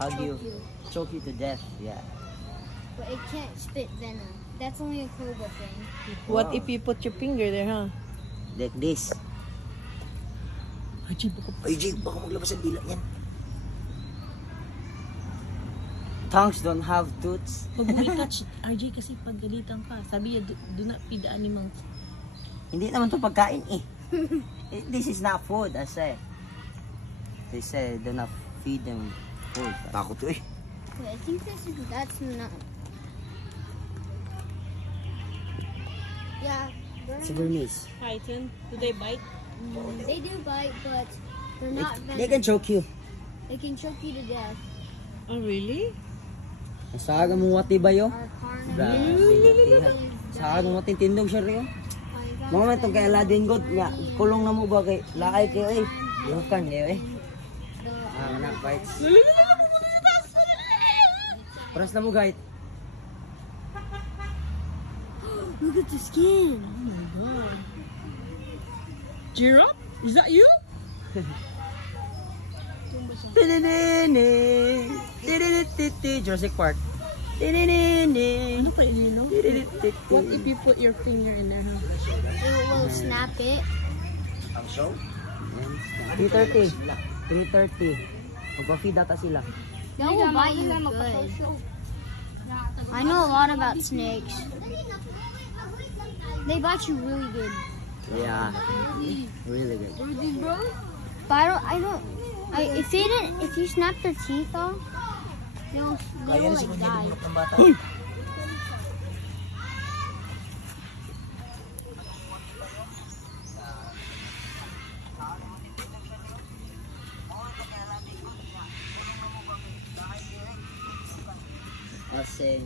hug you, choke you to death. Yeah. But it can't spit venom. That's only a cobra thing. What Wow. if you put your finger there, huh? Like this. Ay, Jay, baka maglabas ang dila yan. Tongues don't have tooths. Pag may catch, RJ, kasi pag galitan ka, sabi niya, do not feed the animals. Hindi naman to pagkain eh. This is not food, I say. They say do not feed them food. Takot to eh. Wait, I think that's not. Yeah. It's a Burmese. Python, do they bite? They do bite, but they're not They can venomous. choke you. They can choke you to death. Oh, really? Saga mo wati ba yo? Or carnivore. Grabe. Saga mo tindog siya rin. Mga man itong kay Aladdin God, nga, kulong na mo ba kay laay kayo eh. Bukan kayo eh. Anak bites. Paras na mo guys. Look at the skin. Oh my god. Giraffe? Is that you? Jurassic Park. Ano pa inilo? What if you put your finger in there, huh? It will snap it. Ang show? 3:30. 3:30. Magpa-feed data sila. That will bite you good. I know a lot about snakes. They bite you really good. Yeah. Really good. But if you snap their teeth off, they will like die. I'll say